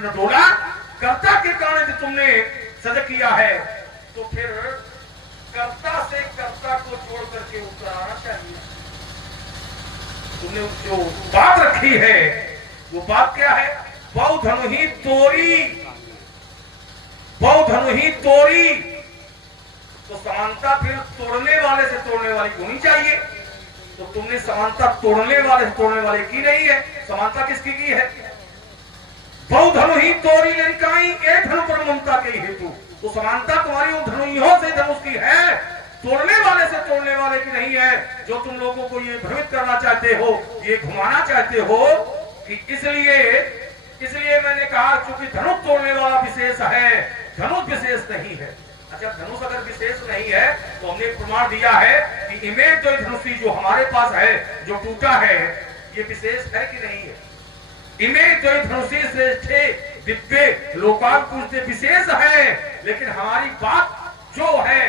न डोला, कर्ता के कारण जो तुमने सजग किया है, तो फिर कर्ता से कर्ता को जोड़ करके उतराना चाहिए। तुमने जो बात रखी है वो बात क्या है? बहु धनु ही तोरी, बहु धनु ही तोरी। तो समानता फिर तोड़ने वाले से तोड़ने वाली की होनी चाहिए। तो तुमने समानता तोड़ने वाले से तोड़ने वाले की नहीं है, समानता किसकी की है? बहु धनु ही तोरी लंकाई, एक धनु पर ममता के हेतु। तो समानता तुम्हारी उन धनुइयों से धनुष की है, तोड़ने वाले से तोड़ने वाले की नहीं है। जो तुम लोगों को ये भ्रमित करना चाहते हो, ये घुमाना चाहते हो कि इसलिए मैंने कहा क्योंकि धनुष तोड़ने वाला विशेष है, धनुष विशेष नहीं है। अच्छा, धनुष अगर विशेष नहीं है तो हमने प्रमाण दिया है कि इमेज जो धनुषी जो हमारे पास है, जो टूटा है, ये विशेष है कि नहीं है? इमेज जो धनुषी श्रेष्ठ दिव्य लोकाल पूजते विशेष है, लेकिन हमारी बात जो है,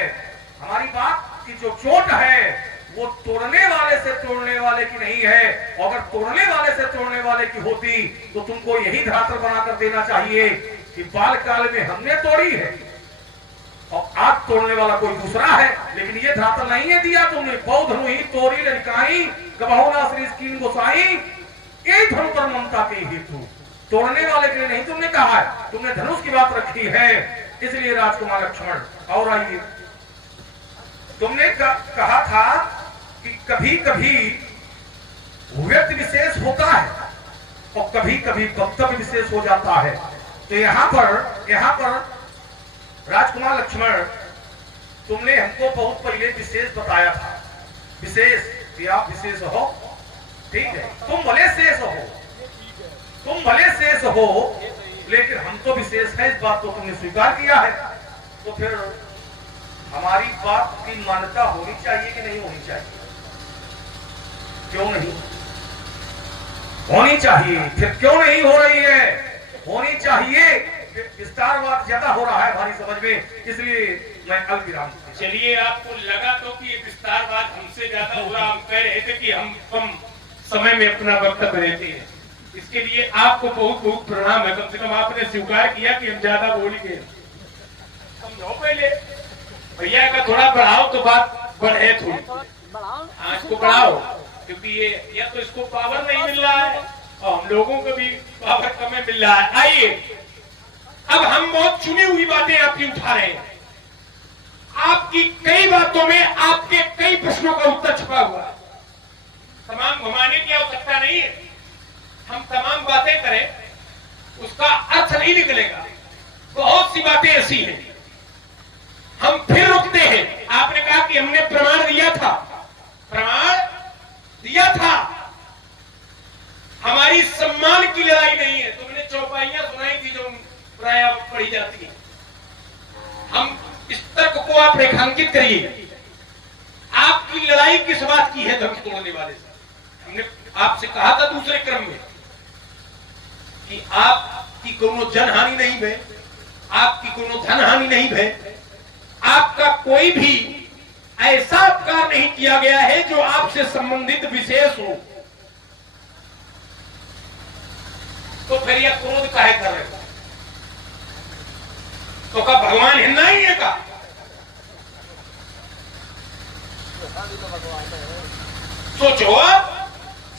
हमारी बात की जो चोट है वो तोड़ने वाले से तोड़ने वाले की नहीं है। अगर तोड़ने वाले से तोड़ने वाले की होती तो तुमको यही धरातल बनाकर देना चाहिए कि बाल काल में हमने तोड़ी है और आज तोड़ने वाला कोई दूसरा है, लेकिन ये धरातल नहीं है दिया तुमने। बहु धनु ही तोरी लड़काई, कबहुना श्री कीन गोसाई, एक धनु पर ममता के हेतु। तोड़ने वाले के लिए नहीं तुमने कहा है, तुमने धनुष की बात रखी है। इसलिए राजकुमार लक्ष्मण, और आइए, तुमने कहा था कि कभी कभी व्यक्ति विशेष होता है और कभी कभी वक्तव्य विशेष हो जाता है। तो यहाँ पर राजकुमार लक्ष्मण, तुमने हमको बहुत पहले विशेष बताया था, विशेष कि आप विशेष हो, ठीक है, तुम भले शेष हो, तुम भले शेष हो, लेकिन हम तो विशेष है, इस बात को तुमने स्वीकार किया है। तो फिर हमारी बात की मान्यता होनी चाहिए कि नहीं होनी चाहिए? क्यों नहीं होनी चाहिए? फिर क्यों नहीं हो रही है? होनी चाहिए। विस्तारवाद ज्यादा हो रहा है हमारी समझ में, इसलिए मैं अल्पविराम। चलिए, आपको लगा तो कि ये विस्तारवाद हमसे ज्यादा हो रहा, हम कह रहे थे कि हम कम समय में अपना वक्तव्य देते हैं, इसके लिए आपको बहुत बहुत प्रणाम है। कम से कम आपने स्वीकार किया कि हम ज्यादा बोलेंगे। समझो, पहले भैया का थोड़ा बढ़ाओ तो बात बढ़े, थोड़ी आज को बढ़ाओ, क्योंकि ये या तो इसको पावर नहीं मिल रहा है और हम लोगों को भी पावर कम मिल रहा है। आइए, अब हम बहुत चुनी हुई बातें आपकी उठा रहे हैं। आपकी कई बातों में आपके कई प्रश्नों का उत्तर छुपा हुआ है। तमाम घुमाने की आवश्यकता नहीं है, हम तमाम बातें करें उसका अर्थ नहीं निकलेगा। बहुत सी बातें ऐसी हैं, हम फिर रुकते हैं। आपने कहा कि हमने प्रमाण दिया था, प्रमाण दिया था, हमारी सम्मान की लड़ाई नहीं है। तुमने चौपाइयां सुनाई थी जो प्राय पढ़ी जाती है। हम इस तर्क को आप रेखांकित करिए, आपकी लड़ाई किस बात की है धर्म तोड़ने वाले से? हमने आपसे कहा था दूसरे क्रम में कि आपकी कोनो जनहानि नहीं भय, आपकी कोनो धनहानि नहीं भय, आपका कोई भी ऐसा उपकार नहीं किया गया है जो आपसे संबंधित विशेष हो। तो फिर यह क्रोध काहे कर रहे हो? तो का भगवान हिंदा ही है का? सोचो,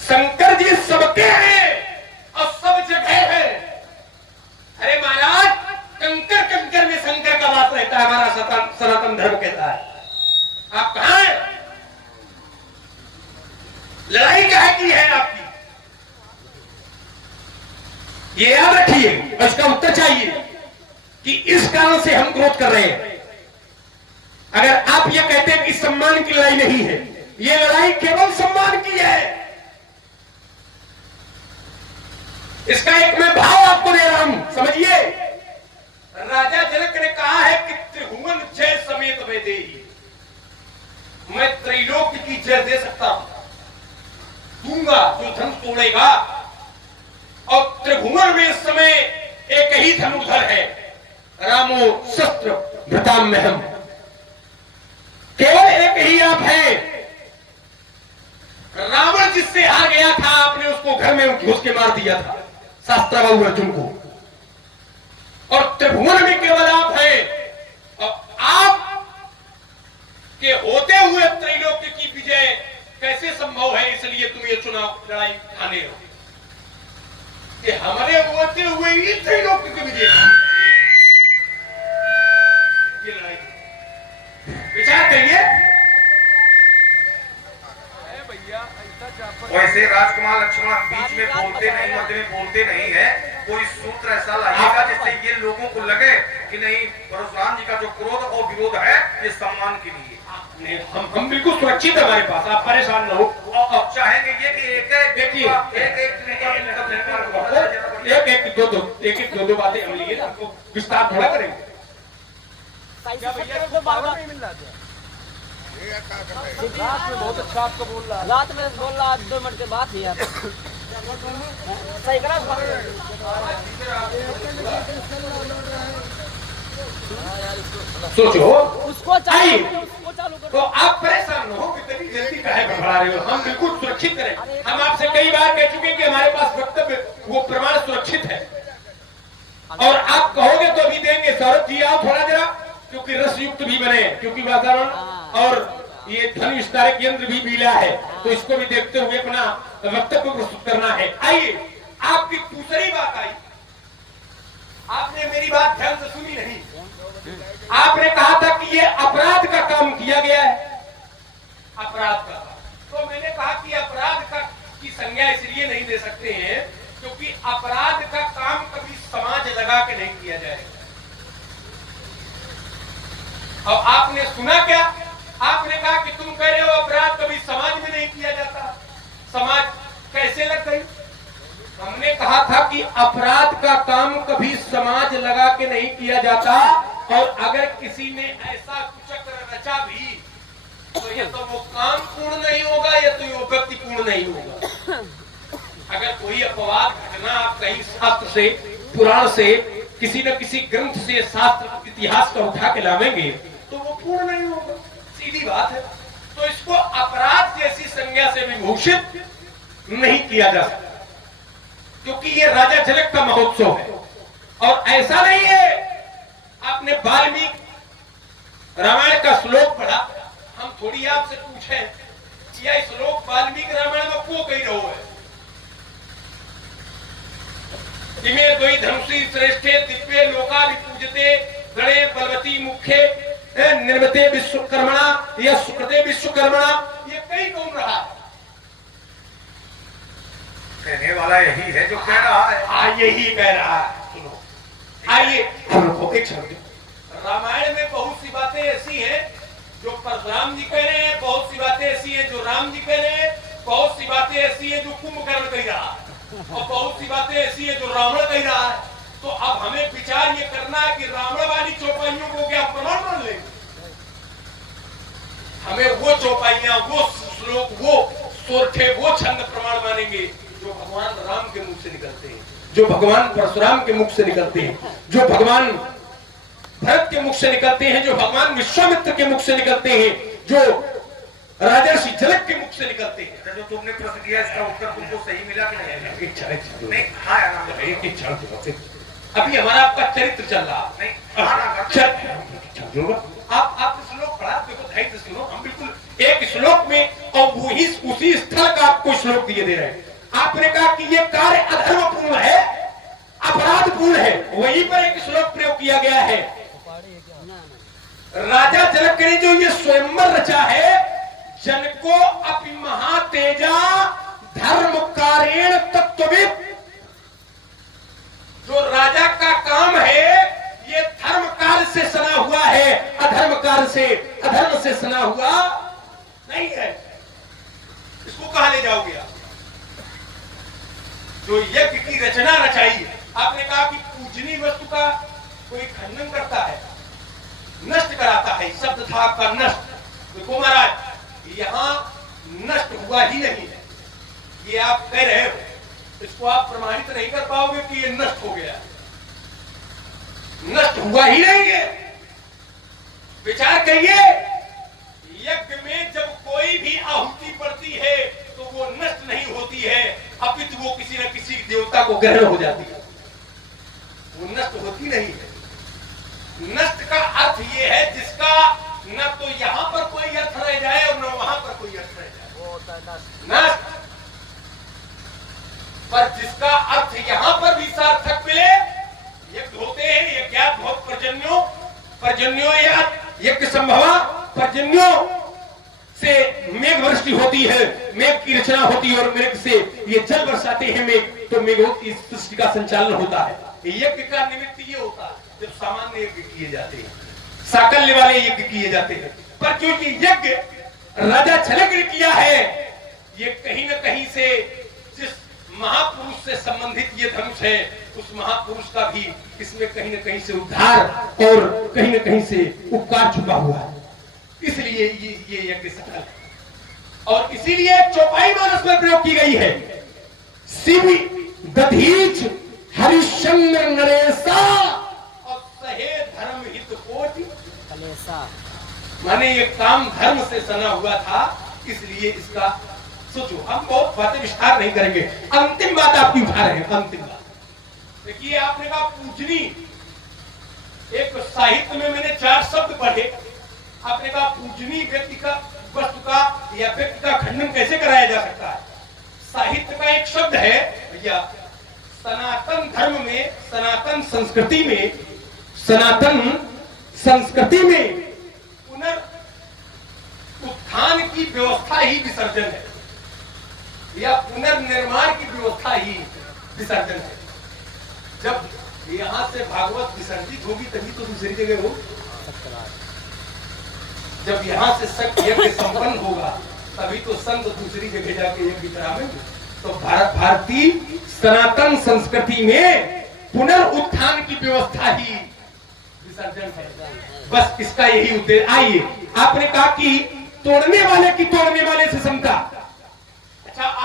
शंकर जी सबके हैं और सब जगह है। अरे महाराज, कंकर कंकर में शंकर का बात रहता है, हमारा सनातन धर्म कहता है। आप कहां हैं? लड़ाई काहे की है आपकी? ये याद रखिए और इसका उत्तर चाहिए कि इस कारण से हम क्रोध कर रहे हैं। अगर आप ये कहते हैं कि सम्मान की लड़ाई नहीं है, ये लड़ाई केवल सम्मान की है। इसका एक मैं भाव आपको दे रहा हूं, समझिए। राजा जनक ने कहा है कि त्रिभुवन जय समेत मैं दे, मैं त्रैलोक्य की जय दे सकता हूं, दूंगा जो धन तोड़ेगा। और त्रिभुवन में इस समय एक ही धनुर्धर है, रामो शस्त्र भृताम्यहम्, केवल एक ही आप हैं। रावण जिससे हार गया था, आपने उसको घर में घुस के मार दिया था, शास्त्राबाहु अर्जुन को। इतने लोग क्यों विजय ये लड़ाई विचार करिए। वैसे राजकुमार लक्ष्मण बीच में बोलते नहीं, मध्य में बोलते नहीं है। कोई सूत्र ऐसा लाइएगा जिससे ये लोगों को लगे कि नहीं, परशुराम जी का जो क्रोध और विरोध है ये सम्मान के लिए। हम बिल्कुल सुरक्षित है हमारे पास, आप परेशान न हो। और अब चाहेंगे ये कि एक दो बातें हम लिए आपको विस्तार थोड़ा करेंगे। रात में बहुत अच्छा आपको बोल रहा है, रात में बोल रहा 2 मिनट के बाद ही आप सही करा। सोचो उसको चालू तो आप परेशान न हो कि कभी जल्दी काहे बढ़ा रहे हो। हम बिल्कुल सुरक्षित करें। हम आपसे कई बार कह चुके कि हमारे पास वक्तव्य वो प्रमाण सुरक्षित है और आप कहोगे तो अभी देंगे। सौरभ जी आओ थोड़ा जरा, क्योंकि रस युक्त भी बने, क्योंकि वातावरण और ये ध्वनि विस्तारक यंत्र भी मिला है, तो इसको भी देखते हुए अपना वक्तव्य प्रस्तुत करना है। आइए, आपकी दूसरी बात आई, आपने मेरी बात ध्यान से सुनी नहीं। आपने कहा था कि ये अपराध का काम किया गया है, अपराध का। तो मैंने कहा कि अपराध का की संज्ञा इसलिए नहीं दे सकते हैं क्योंकि अपराध का काम कभी समाज लगा के नहीं किया जाएगा। अब आपने सुना क्या? आपने कहा कि तुम कह रहे हो अपराध कभी समाज में नहीं किया जाता, समाज कैसे लग गई? हमने कहा था कि अपराध का काम कभी समाज लगा के नहीं किया जाता और अगर किसी ने ऐसा कुचक्र रचा भी तो ये तो वो काम पूर्ण नहीं होगा, या तो वो व्यक्ति पूर्ण नहीं होगा। अगर कोई अपवाद घटना आप कहीं शास्त्र से, पुराण से, किसी न किसी ग्रंथ से, शास्त्र इतिहास का उठा के लावेंगे तो वो पूर्ण नहीं होगा, सीधी बात है। तो इसको अपराध जैसी संज्ञा से विभूषित नहीं किया जा सकता क्योंकि ये राजा जनक का महोत्सव है। और ऐसा नहीं है, आपने वाल्मीकि रामायण का श्लोक पढ़ा, हम थोड़ी आपसे पूछे यह श्लोक वाल्मीकि रामायण में क्यों कही रहो है? इमे द्वै धनुषी श्रेष्ठे दिव्य लोका विपूजते गणे बलवती मुख्य निर्मते विश्वकर्मणा या सुकृते विश्वकर्मणा, ये कई कौन रहा? कहने वाला यही है जो कह रहा है। हाँ, यही कह रहा है। सुनो, आइए एक शब्द। रामायण में बहुत सी बातें ऐसी हैं जो परशुराम जी कह रहे हैं, बहुत सी बातें ऐसी हैं जो राम जी कह रहे हैं, बहुत सी बातें ऐसी हैं जो कुंभकर्ण कह रहा है और बहुत सी बातें ऐसी हैं जो रावण कह रहा है। तो अब हमें विचार ये करना है कि रावण वाली चौपाइयों को क्या प्रमाण मान लेंगे? हमें वो चौपाइयां, वो श्लोक, वो सोरठे, वो छंद प्रमाण मानेंगे जो भगवान राम के मुख से निकलते हैं, जो भगवान परशुराम के मुख से निकलते हैं, जो भगवान भरत के मुख से निकलते हैं, जो भगवान विश्वामित्र के मुख से निकलते हैं, जो राजर्षि जनक के मुख से निकलते हैं। जो तुमने प्रश्न किया इसका उत्तर तुमको सही मिला कि नहीं? एक क्षण नहीं, हाँ या ना? एक क्षण, अभी हमारा आपका चरित्र चल रहा नहीं, हाँ ना? आप श्लोक पढ़ा, देखो ढाई से सुनो, हम बिल्कुल एक श्लोक में और वही उसी स्थल का आपको श्लोक दिए दे रहे हैं। आपने कहा कि ये कार्य अधर्मपूर्ण है, अपराधपूर्ण है, वहीं पर एक श्लोक प्रयोग किया गया है। राजा जनक ने जो ये स्वयंवर रचा है, जनको अपि महातेजा धर्म कारेण तत्वविद, जो राजा का काम है ये धर्म कार्य से सना हुआ है, अधर्म कार्य से, अधर्म से सना हुआ नहीं है। इसको कहां ले जाओगे आप? जो यज्ञ की रचना रचाई है, आपने कहा कि पूजनीय वस्तु का कोई खंडन करता है, नष्ट कराता है, शब्द था आपका नष्ट। देखो महाराज, यहां नष्ट हुआ ही नहीं है, ये आप कह रहे हो, इसको आप प्रमाणित नहीं कर पाओगे कि ये नष्ट हो गया, नष्ट हुआ ही नहीं है। विचार करिए, यज्ञ में जब कोई भी आहुति पड़ती है तो वो नष्ट नहीं होती है, अपितु वो किसी न किसी देवता को ग्रहण हो जाती है, वो नष्ट होती नहीं है। नष्ट का अर्थ ये है जिसका न तो यहां पर कोई अर्थ रह जाए और न वहां पर कोई अर्थ रह जाए, नष्ट। पर जिसका अर्थ यहां पर भी सार्थक मिले पर्जन्यों या यज्ञ संभवा, पर्जन्यों से मेघ वृष्टि होती है, मेघ की रचना होती है और मेघ से ये जल बरसाते हैं मेघ, तो मेघों की सृष्टि का संचालन होता है। यज्ञ का निमित्त ये होता है जब सामान्य यज्ञ किए जाते हैं, साकल्य वाले यज्ञ किए जाते हैं। पर क्योंकि यज्ञ राजा छलक ने किया है, ये कहीं न कहीं से जिस महापुरुष से संबंधित ये धनुष है, उस महापुरुष का भी इसमें कहीं न कहीं से उद्धार और कहीं न कहीं से उपकार छुपा हुआ है, इसलिए ये यज्ञ सफल है। और इसीलिए चौपाई मानस में प्रयोग की गई है, शिव दधीच हरिश्चंद्र नरेशा और सहे धर्म हित कोटि कलेसा। माने ये काम धर्म से सना हुआ था, इसलिए इसका सोचो। हम बहुत बातें विस्तार नहीं करेंगे, अंतिम बात आपकी उठा रहे हैं। अंतिम बात देखिए, आपने कहा पूजनी, एक साहित्य में मैंने 4 शब्द पढ़े। आपने कहा पूजनी व्यक्ति का, वस्तु का या व्यक्ति का खंडन कैसे कराया जा सकता है। साहित्य का एक शब्द है भैया, सनातन धर्म में, सनातन संस्कृति में, सनातन संस्कृति में पुनरुत्थान की व्यवस्था ही विसर्जन है, या पुनर्निर्माण की व्यवस्था ही विसर्जन है। जब यहाँ से भागवत विसर्जित होगी तभी तो दूसरी जगह हो। जब यहाँ से सत्य यज्ञ संपन्न होगा तभी तो संत दूसरी जगह जाके यज्ञ करावेंगे। तो भारतीय सनातन संस्कृति में पुनरुत्थान की व्यवस्था ही विसर्जन है। बस इसका यही उद्देश्य। आइए, आपने कहा कि तोड़ने वाले की तोड़ने वाले से समता। अच्छा,